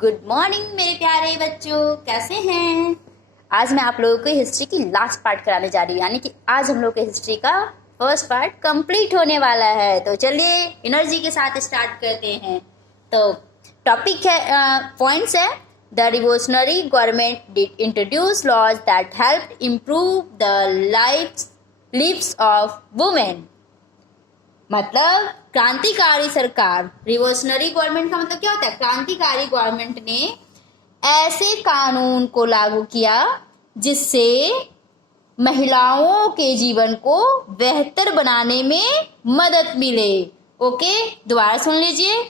Good morning मेरे प्यारे बच्चों, कैसे हैं। आज मैं आप लोगों को हिस्ट्री की लास्ट पार्ट कराने जा रही हूँ, यानी कि आज हम लोग के हिस्ट्री का फर्स्ट पार्ट कंप्लीट होने वाला है। तो चलिए एनर्जी के साथ स्टार्ट करते हैं। तो टॉपिक है, पॉइंट्स है, the revolutionary government did introduce laws that help improve the lives of women. मतलब क्रांतिकारी सरकार, रिवोल्यूशनरी गवर्नमेंट का मतलब क्या होता है, क्रांतिकारी गवर्नमेंट ने ऐसे कानून को लागू किया जिससे महिलाओं के जीवन को बेहतर बनाने में मदद मिले। ओके, दोबारा सुन लीजिए।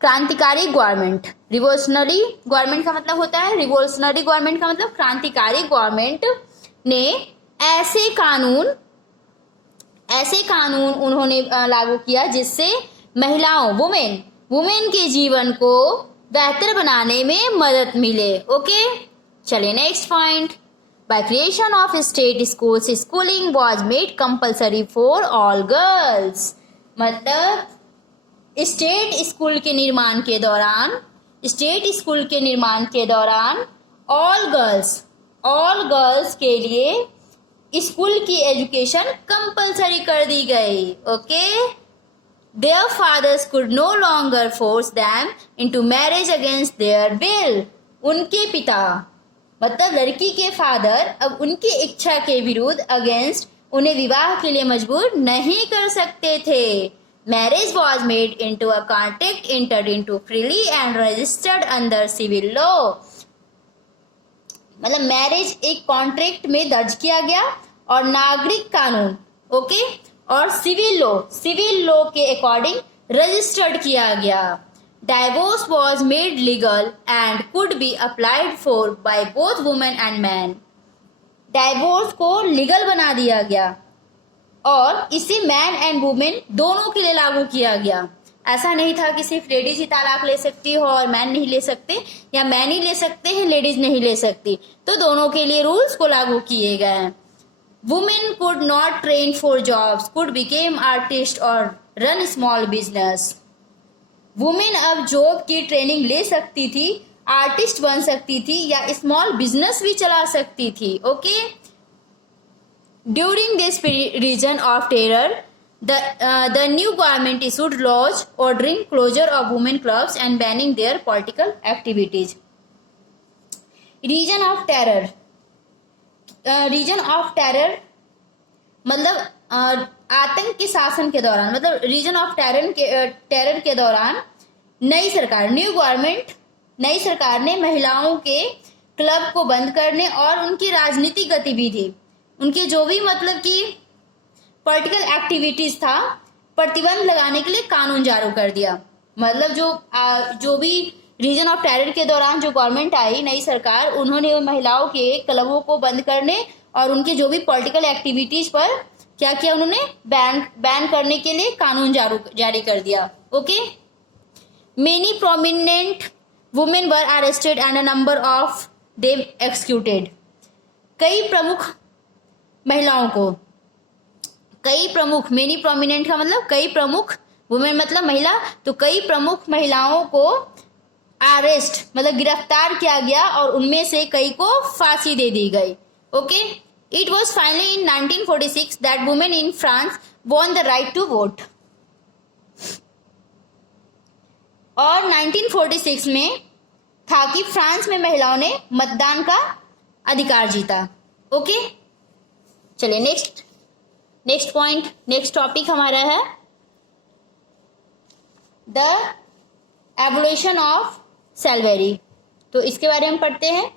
क्रांतिकारी गवर्नमेंट, रिवोल्यूशनरी गवर्नमेंट का मतलब होता है, रिवोल्यूशनरी गवर्नमेंट का मतलब क्रांतिकारी गवर्नमेंट ने ऐसे कानून उन्होंने लागू किया जिससे महिलाओं, वुमेन के जीवन को बेहतर बनाने में मदद मिले। ओके, चलिए next point. By creation of state schools, schooling was made compulsory for all girls. मतलब स्टेट स्कूल के निर्माण के दौरान ऑल गर्ल्स के लिए स्कूल की एजुकेशन कंपलसरी कर दी गई। Okay, their fathers could no longer force them into marriage against their will. उनके पिता मतलब लड़की के फादर अब उनकी इच्छा के विरुद्ध अगेंस्ट उन्हें विवाह के लिए मजबूर नहीं कर सकते थे। Marriage was made into a contract entered into freely and registered under civil law. मतलब मैरिज एक कॉन्ट्रैक्ट में दर्ज किया गया और नागरिक कानून, ओके, और सिविल लॉ के अकॉर्डिंग रजिस्टर्ड किया गया। Divorce was made legal and could be applied for by both women and man. Divorce को लीगल बना दिया गया और इसे मैन एंड वुमेन दोनों के लिए लागू किया गया। ऐसा नहीं था कि सिर्फ लेडीज ही तलाक ले सकती हो और मैन नहीं ले सकते, या मैन ही ले सकते हैं लेडीज नहीं ले सकती, तो दोनों के लिए रूल्स को लागू किए गए। Women could not train for jobs, could became artist और रन स्मॉल बिजनेस। वुमेन अब जॉब की ट्रेनिंग ले सकती थी, आर्टिस्ट बन सकती थी या स्मॉल बिजनेस भी चला सकती थी। Okay, during this region of terror the new government issued laws ordering closure of women clubs and banning their political activities. Region of terror मतलब आतंक के शासन के दौरान, मतलब रीजन ऑफ टेरर के दौरान नई सरकार ने महिलाओं के क्लब को बंद करने और उनकी राजनीतिक गतिविधि, उनके जो भी मतलब कि पॉलिटिकल एक्टिविटीज था, प्रतिबंध लगाने के लिए कानून जारी कर दिया। मतलब जो भी रीजन ऑफ टेरर के दौरान जो गवर्नमेंट आई, नई सरकार, उन्होंने महिलाओं के क्लबों को बंद करने और उनके जो भी पॉलिटिकल एक्टिविटीज पर क्या किया, उन्होंने बैन करने के लिए कानून जारी कर दिया। Okay, many prominent women were arrested and a number of them executed. Many prominent का मतलब कई प्रमुख, वुमेन मतलब महिला, तो कई प्रमुख महिलाओं को अरेस्ट मतलब गिरफ्तार किया गया और उनमें से कई को फांसी दे दी गई। Okay, it was finally in 1946 that women in France won the right to vote. और 1946 में था कि फ्रांस में महिलाओं ने मतदान का अधिकार जीता। ओके, चलिए नेक्स्ट पॉइंट, नेक्स्ट टॉपिक हमारा है द एवोल्यूशन ऑफ स्लेवरी। तो इसके बारे में पढ़ते हैं।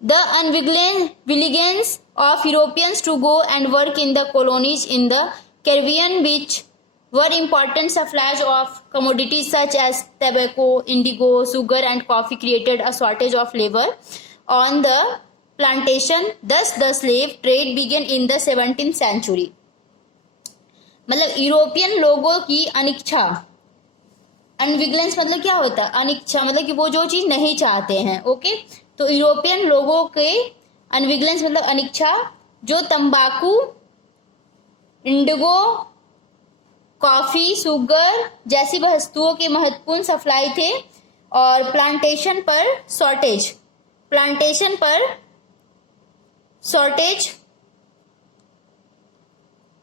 The unwillingness of Europeans to go and work in the colonies in the Caribbean which were important supplies of commodities such as tobacco, indigo, sugar and coffee created a shortage of labor on the plantation. Thus the slave trade began in the 17th century. मतलब European लोगों की अनिच्छा, अनविगलेंस मतलब क्या होता है, अनिच्छा मतलब कि वो जो चीज नहीं चाहते हैं। ओके, तो यूरोपियन लोगों के अनविगलेंस मतलब अनिच्छा, जो तंबाकू, इंडिगो, कॉफी, शुगर जैसी वस्तुओं के महत्वपूर्ण सप्लाई थे, और प्लांटेशन पर शॉर्टेज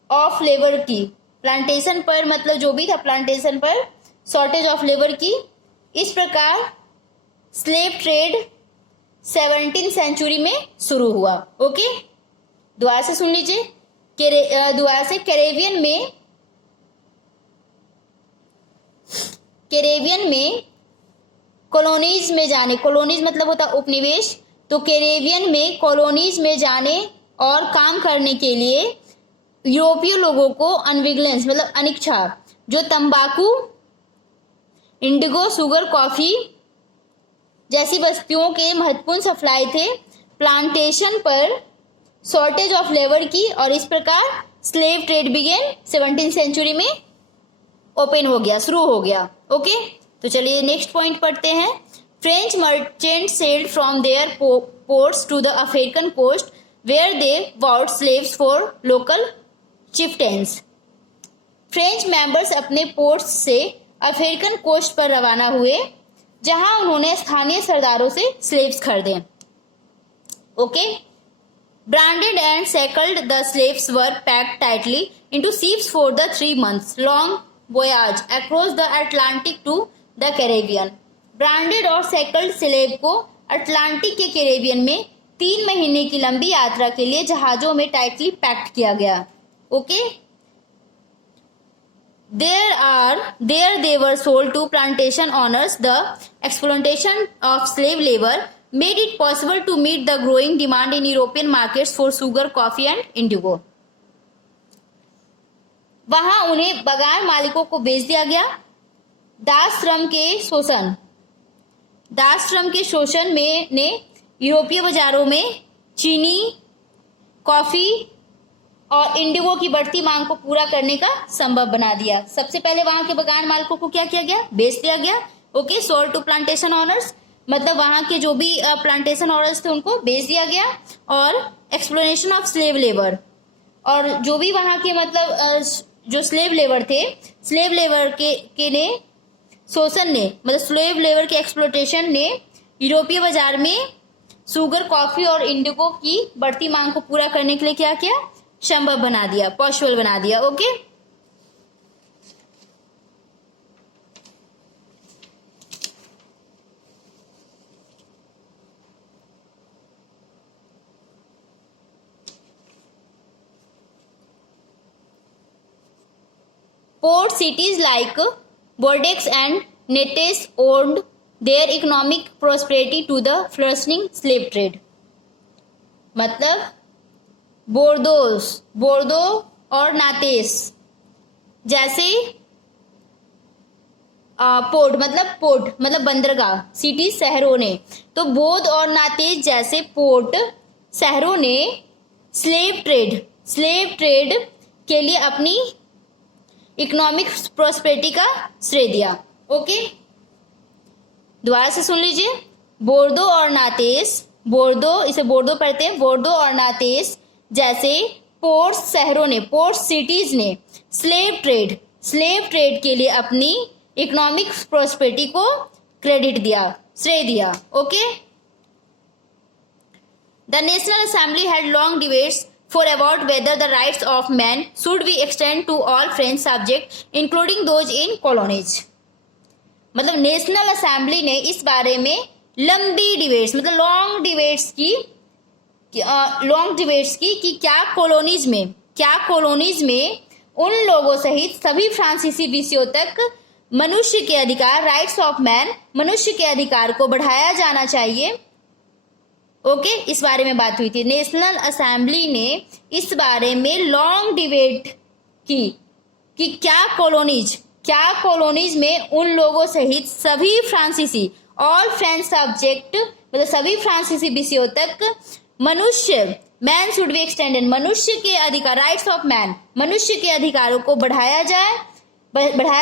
ऑफ लेबर की, प्लांटेशन पर मतलब जो भी था प्लांटेशन पर शॉर्टेज ऑफ लेबर की। इस प्रकार स्लेव ट्रेड 17th सेंचुरी में शुरू हुआ। ओके, दोबारा से सुन लीजिए, दोबारा से कैरेबियन में कॉलोनीज में जाने, कॉलोनीज मतलब होता उपनिवेश, तो कैरेबियन में कॉलोनीज में जाने और काम करने के लिए यूरोपीय लोगों को अनविगलेंस मतलब अनिच्छा, जो तंबाकू, इंडिगो, शुगर, कॉफी जैसी वस्तुओं के महत्वपूर्ण सप्लाई थे, प्लांटेशन पर शॉर्टेज ऑफ लेबर की, और इस प्रकार slave trade began 17th century में ओपन हो गया, शुरू हो गया। ओके, तो चलिए नेक्स्ट पॉइंट पढ़ते हैं। French merchant sailed from their ports to the African coast where they bought slaves for local chieftains. French members अपने पोर्ट्स से अफ्रीकन कोस्ट पर रवाना हुए, जहां उन्होंने स्थानीय सरदारों से स्लेव्स खरीदे। Okay, branded and shackled the slaves were packed tightly into ships for the 3 months long voyage across the Atlantic to the Caribbean. Branded और शैकल्ड स्लेव को अटलांटिक के कैरेबियन में 3 महीने की लंबी यात्रा के लिए जहाजों में टाइटली पैक्ड किया गया। Okay, there they were sold to plantation owners. The exploitation of slave labor made it possible to meet the growing demand in European markets for sugar, coffee and indigo. वहां उन्हें बगान मालिकों को बेच दिया गया। दास श्रम के शोषण में ने यूरोपीय बाजारों में चीनी, कॉफी और इंडिगो की बढ़ती मांग को पूरा करने का संभव बना दिया। सबसे पहले वहां के बगान मालिकों को क्या किया गया? बेच दिया गया। Okay, sold to plantation owners मतलब वहां के जो भी प्लांटेशन ओनर्स थे उनको बेच दिया गया। और एक्सप्लोरेशन ऑफ स्लेव लेबर, और जो भी वहां के मतलब जो स्लेव लेबर थे, स्लेव लेबर के ने शोषण ने मतलब स्लेव लेबर के एक्सप्लोटेशन ने यूरोपीय बाजार में शुगर, कॉफी और इंडिगो की बढ़ती मांग को पूरा करने के लिए क्या किया? संभव बना दिया, पॉसिबल बना दिया। Okay, Port cities like Bordeaux and Nantes owed their economic prosperity to the flourishing slave trade. मतलब बोर्दो और नातेस जैसे पोर्ट मतलब बंदरगाह, सिटी शहरों ने, तो बोध और नातेस जैसे पोर्ट शहरों ने स्लेव ट्रेड के लिए अपनी इकोनॉमिक प्रोस्पेरिटी का श्रेय दिया। ओके, दोबारा से सुन लीजिए। बोर्दो और नातेस, इसे बोर्दो पढ़ते हैं, बोर्दो और नातेस जैसे पोर्ट शहरों ने, पोर्ट सिटीज ने स्लेव ट्रेड के लिए अपनी इकोनॉमिक प्रोस्पेरिटी को क्रेडिट दिया, श्रेय दिया। Okay, the national assembly had long debates for about whether the rights of man should be extend to all French subjects including those in colonies। मतलब national assembly ने इस बारे में लंबी डिबेट्स मतलब लॉन्ग डिबेट्स की कि क्या कॉलोनीज में उन लोगों सहित सभी फ्रांसीसी विषयों तक मनुष्य के अधिकार, राइट्स ऑफ मैन, मनुष्य के अधिकार को बढ़ाया जाना चाहिए। ओके, इस बारे में बात हुई थी। नेशनल असेंबली ने इस बारे में लॉन्ग डिबेट की कि क्या कॉलोनीज में उन लोगों सहित सभी फ्रांसीसी, ऑल फ्रेंच सब्जेक्ट मतलब सभी फ्रांसीसी विषयों तक मैन शुड बी एक्सटेंडेड, मनुष्य के अधिकार, राइट्स ऑफ मैन, मनुष्य के अधिकारों को बढ़ाया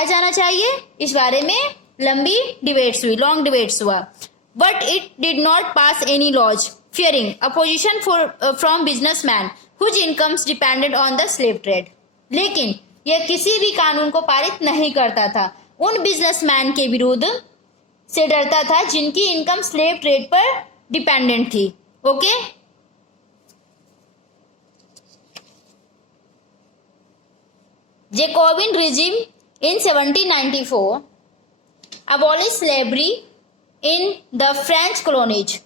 जाना चाहिए। इस बारे में लंबी डिबेट्स हुई, लॉन्ग डिबेट्स हुआ। But it did not pass any laws, fearing opposition from businessmen whose incomes depended on the slave trade। लेकिन यह किसी भी कानून को पारित नहीं करता था उन बिजनेसमैन के विरुद्ध से डरता था जिनकी इनकम स्लेव ट्रेड पर डिपेंडेंट थी। Okay, Jacobian regime in 1794 abolish slavery in the French colonies.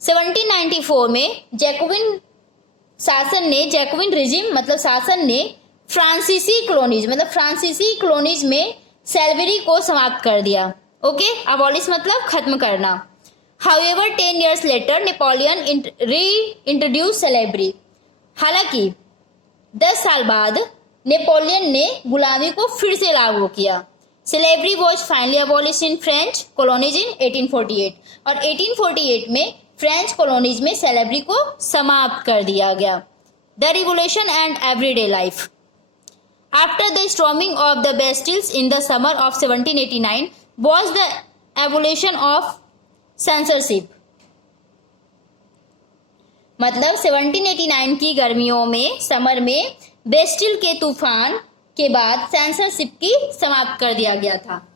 1794 में जैकोबिन रिजिम मतलब शासन ने फ्रांसीसी कॉलोनीज में स्लेवरी को समाप्त कर दिया। ओके, अबॉलिश मतलब खत्म करना। हाउएवर 10 years लेटर नेपोलियन री इंट्रोड्यूस स्लेवरी। हालांकि 10 साल बाद नेपोलियन ने गुलामी को फिर से लागू किया। Slavery was finally abolish in French colonies इन 1848 और 1848 में फ्रेंच कॉलोनीज में स्लेवरी को समाप्त कर दिया गया। The revolution and everyday life. After the storming of the Bastilles in the summer of 1789 was the abolition of censorship। मतलब 1789 की गर्मियों में समर में बेस्टिल के तूफान के बाद सेंसरशिप की समाप्त कर दिया गया था।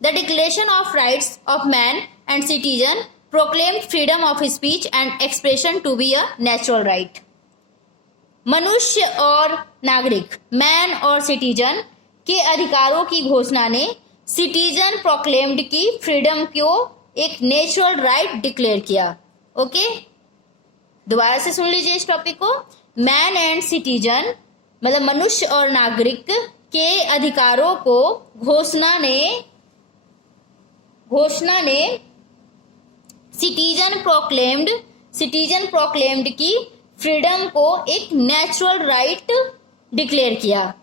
The declaration of rights of man and citizen proclaimed freedom of speech and expression to be a natural right. मनुष्य और नागरिक, मैन और सिटीजन के अधिकारों की घोषणा ने सिटीजन प्रोक्लेम्ड की फ्रीडम को एक नेचुरल राइट डिक्लेयर किया। ओके, दोबारा से सुन लीजिए इस टॉपिक को। मैन एंड सिटीजन मतलब मनुष्य और नागरिक के अधिकारों को घोषणा ने सिटीजन प्रोक्लेम्ड की फ्रीडम को एक नेचुरल राइट डिक्लेयर किया।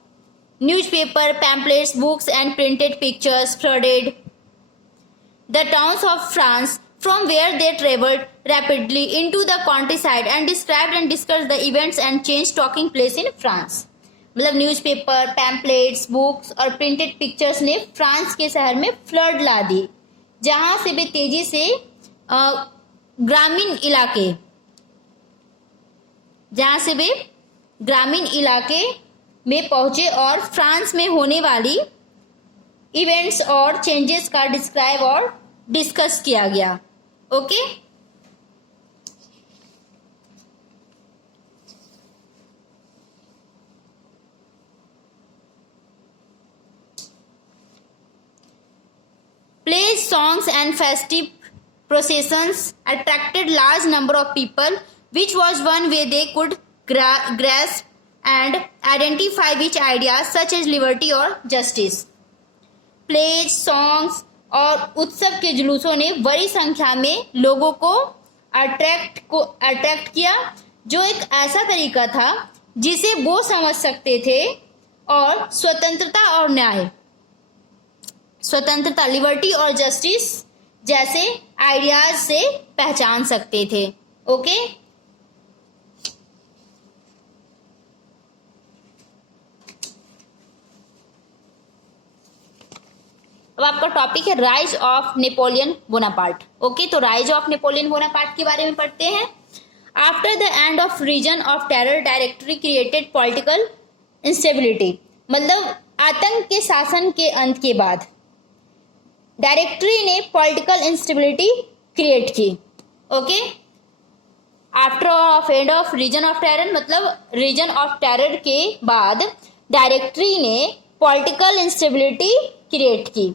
Newspaper, pamphlets, books and printed pictures flooded the towns of France from where they traveled rapidly into the countryside and described and discussed the events and changes taking place in France। मतलब newspaper, pamphlets, books और printed pictures ने France के शहर में flood ला दी, जहां से वे तेजी से ग्रामीण इलाके में पहुंचे और फ्रांस में होने वाली इवेंट्स और चेंजेस का डिस्क्राइब और डिस्कस किया गया। Okay, pledge, songs and festive processions attracted large number of people, which was one way they could grasp and identify which ideas such as liberty or justice। Pledge, songs और उत्सव के जुलूसों ने बड़ी संख्या में लोगों को अट्रैक्ट किया, जो एक ऐसा तरीका था जिसे वो समझ सकते थे और स्वतंत्रता लिबर्टी और जस्टिस जैसे आइडियाज से पहचान सकते थे। ओके, अब आपका टॉपिक है rise of Napoleon Bonaparte. Okay, तो राइज ऑफ नेपोलियन बोनापार्ट के बारे में पढ़ते हैं। After the end of reign of terror directory created political instability. मतलब आतंक के शासन के अंत के बाद डायरेक्टरी ने पॉलिटिकल इंस्टेबिलिटी क्रिएट की। Okay, after of end of reign of terror मतलब रीजन ऑफ टेरर के बाद डायरेक्टरी ने पॉलिटिकल इंस्टेबिलिटी क्रिएट की।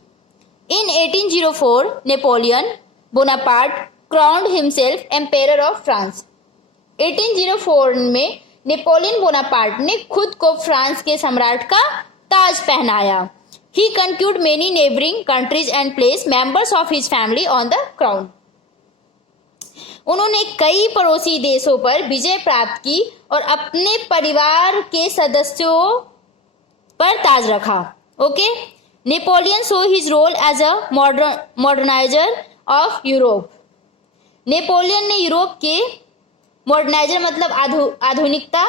In 1804 Napoleon Bonaparte crowned himself emperor of France. 1804 में नेपोलियन बोनापार्ट ने खुद को फ्रांस के सम्राट का ताज पहनाया। He conquered many neighboring countries and placed members of his family on the crown। उन्होंने कई पड़ोसी देशों पर विजय प्राप्त की और अपने परिवार के सदस्यों पर ताज रखा। Okay, Napoleon so his role as a moderniser of Europe. Napoleon ने यूरोप के मॉडर्नाइजर मतलब आधुनिकता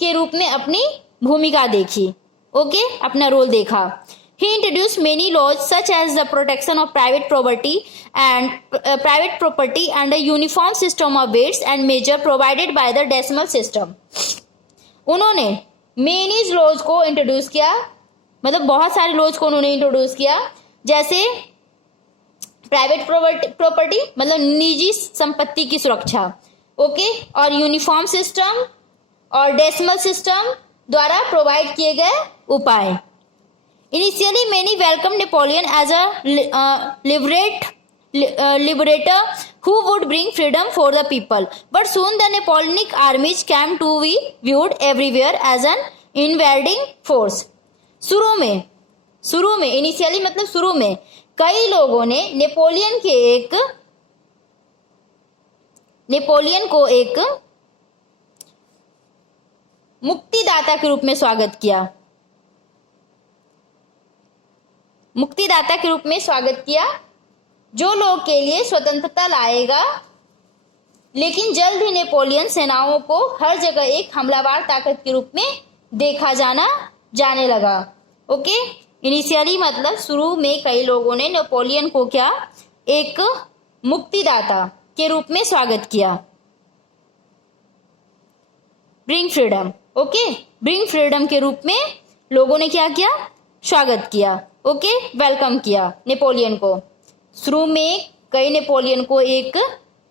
के रूप में अपनी भूमिका देखी। ओके, अपना रोल देखा। He introduced many laws such as the protection of private property and a uniform system of weights and measure provided by the decimal system। उन्होंने many laws को इंट्रोड्यूस किया, मतलब बहुत सारे लॉज को उन्होंने इंट्रोड्यूस किया, जैसे प्राइवेट प्रॉपर्टी मतलब निजी संपत्ति की सुरक्षा, ओके। और यूनिफॉर्म सिस्टम और डेसिमल सिस्टम द्वारा प्रोवाइड किए गए उपाय। Initially many welcome Napoleon as a liberator who would bring freedom for the people, but soon the Napoleonic armies came to be viewed everywhere as an invading force. शुरू में initially मतलब शुरू में कई लोगों ने नेपोलियन को एक मुक्तिदाता के रूप में स्वागत किया, जो लोग के लिए स्वतंत्रता लाएगा। लेकिन जल्द ही नेपोलियन सेनाओं को हर जगह एक हमलावर ताकत के रूप में देखा जाने लगा, ओके। इनिशियली मतलब शुरू में कई लोगों ने नेपोलियन को क्या एक मुक्तिदाता के रूप में स्वागत किया, bring freedom, okay. Bring freedom के रूप में लोगों ने क्या किया, स्वागत किया, ओके, वेलकम किया नेपोलियन को। शुरू में कई नेपोलियन को एक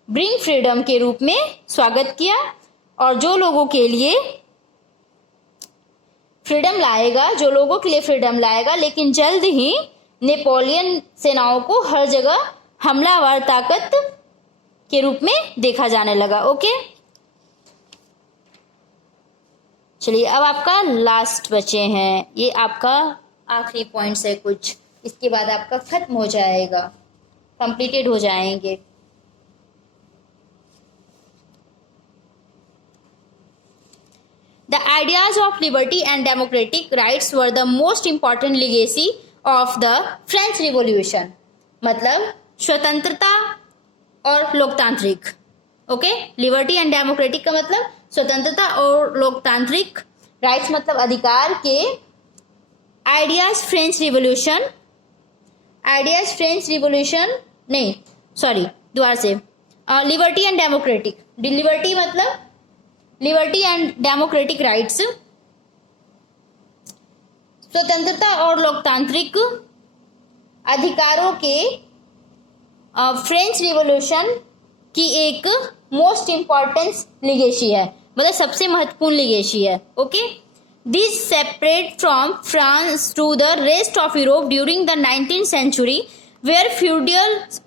ब्रिंग फ्रीडम के रूप में स्वागत किया, और जो लोगों के लिए फ्रीडम लाएगा, लेकिन जल्द ही नेपोलियन सेनाओं को हर जगह हमलावर ताकत के रूप में देखा जाने लगा, ओके। चलिए अब आपका लास्ट बचे हैं, ये आपका आखिरी पॉइंट्स है कुछ, इसके बाद आपका खत्म हो जाएगा, कंप्लीटेड हो जाएंगे। The ideas of liberty and democratic rights were the most important legacy of the French Revolution. मतलब स्वतंत्रता और लोकतांत्रिक, ओके। लिबर्टी एंड डेमोक्रेटिक का मतलब स्वतंत्रता और लोकतांत्रिक, राइट्स मतलब अधिकार के आइडियाज फ्रेंच रिवोल्यूशन नहीं, सॉरी दोबारा से, लिबर्टी एंड डेमोक्रेटिक, लिबर्टी मतलब लिबर्टी एंड डेमोक्रेटिक राइट्स, स्वतंत्रता और लोकतांत्रिक अधिकारों के फ्रेंच रिवॉल्यूशन की एक मोस्ट इम्पॉर्टेंस लिगेसी है, मतलब सबसे महत्वपूर्ण लिगेसी है, okay. This separate from France to the rest of Europe during the 19th century where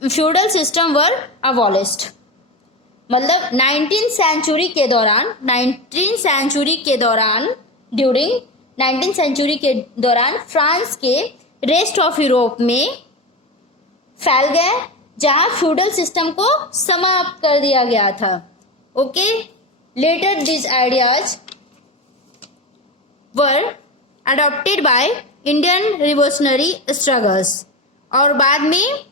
feudal system were abolished. मतलब 19th century के दौरान फ्रांस के रेस्ट ऑफ यूरोप में फैल गए, जहां फ्यूडल सिस्टम को समाप्त कर दिया गया था, okay. Later this ideas were adopted by Indian revolutionary struggles, और बाद में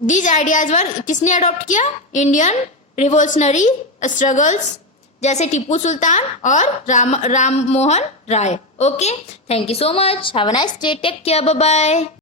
दीज आइडियाज वर किसने अडॉप्ट किया, इंडियन रिवोल्यूशनरी स्ट्रगल्स, जैसे टीपू सुल्तान और Ram Mohan Roy, okay. Thank you so much, have a nice day, take care, bye bye.